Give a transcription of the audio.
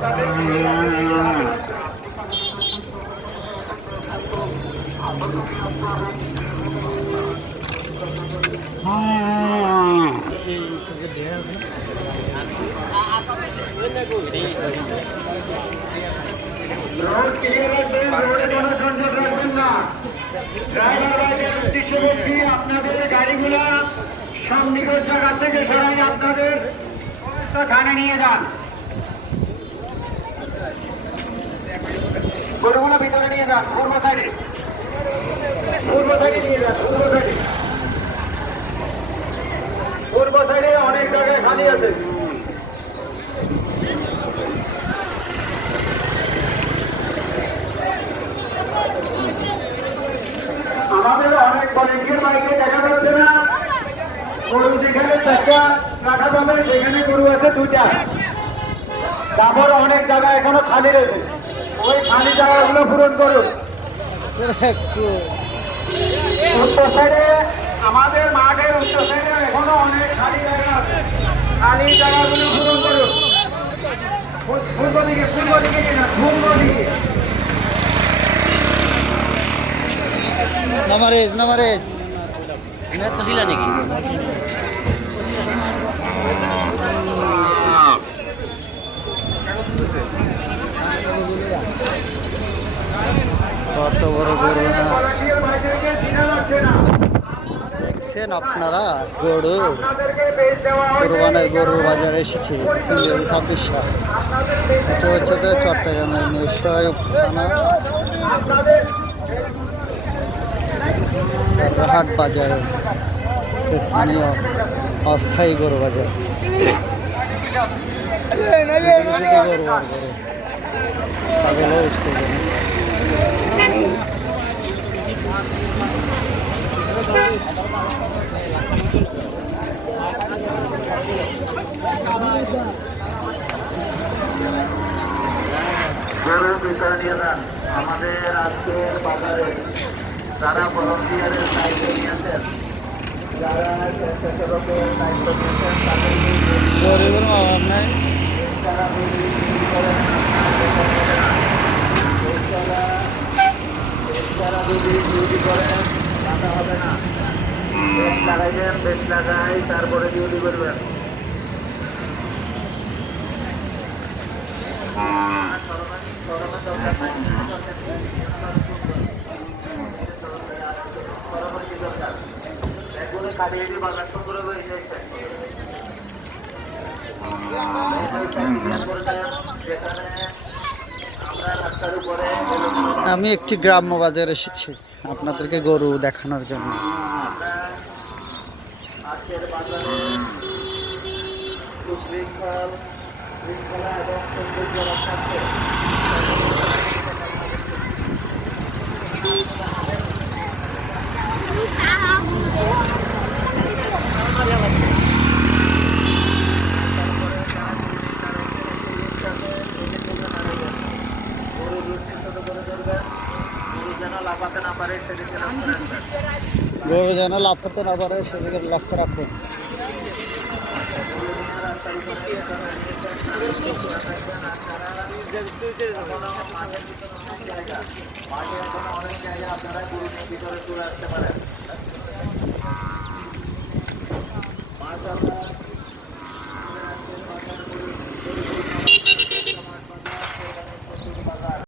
Road clear রাখবেন, রোডে কোনো সংযোগ রাখবেন না। ড্রাইভার ভাইদের উদ্দেশ্য করছি, আপনাদের গাড়িগুলা সন্নিকট জায়গা থেকে সরাই আপনাদের থানায় নিয়ে যান। গরুগুলো ভিতরে নিয়ে যান, পূর্ব সাইডে নিয়ে যান। পূর্ব সাইডে অনেক জায়গায় খালি আছে। আমাদের অনেক ভলেন্টিয়ার বাইকে দেখা যাচ্ছে না। গরু যেখানে 4টা রাখা যাবে সেখানে গরু আছে 2টা। তারপর অনেক জায়গা এখনো খালি রয়েছে, ওই খালি জায়গাগুলো পূরণ করুন। উত্তর সাইডে আমাদের মাঠের উত্তর সাইডে এখনো অনেক খালি জায়গা আছে, খালি জায়গাগুলো পূরণ করুন। পূর্ব দিকে নামারেজ কত বড় গরু না দেখছেন আপনারা। কোরবানের গরুর বাজারে এসেছে 26 সাল। এটা হচ্ছে চট্টগ্রামের নিশ্চয় থানা হাট বাজার, স্থানীয় অস্থায়ী গরু বাজার। গরু ছাগলও উঠছে। গরু ভিতরে নিয়ে যান। আমাদের আজকের বাজারে যারা ভলান্টিয়ারের দায়িত্ব নিয়েছেন, যারা স্বেচ্ছাসেবকের দায়িত্ব নিয়েছেন, গরিবের অভাব নাই। তারা যদি ডিউটি করেন টাকা হবে না। বেশ লাগাইবেন, বেশ লাগাই তারপরে ডিউটি করবেন। আমি একটি গ্রাম্য বাজারে এসেছি আপনাদেরকে গরু দেখানোর জন্য। আজকের বাজারে শৃঙ্খলা এবং সৌন্দর্য রক্ষার্থে গরু যেন লাফাতে না পারে সেদিকে লক্ষ্য রাখুন। মাঠে এখন অনেক জায়গায় আপনারা গরু ভিতরে চলে আসতে পারেন।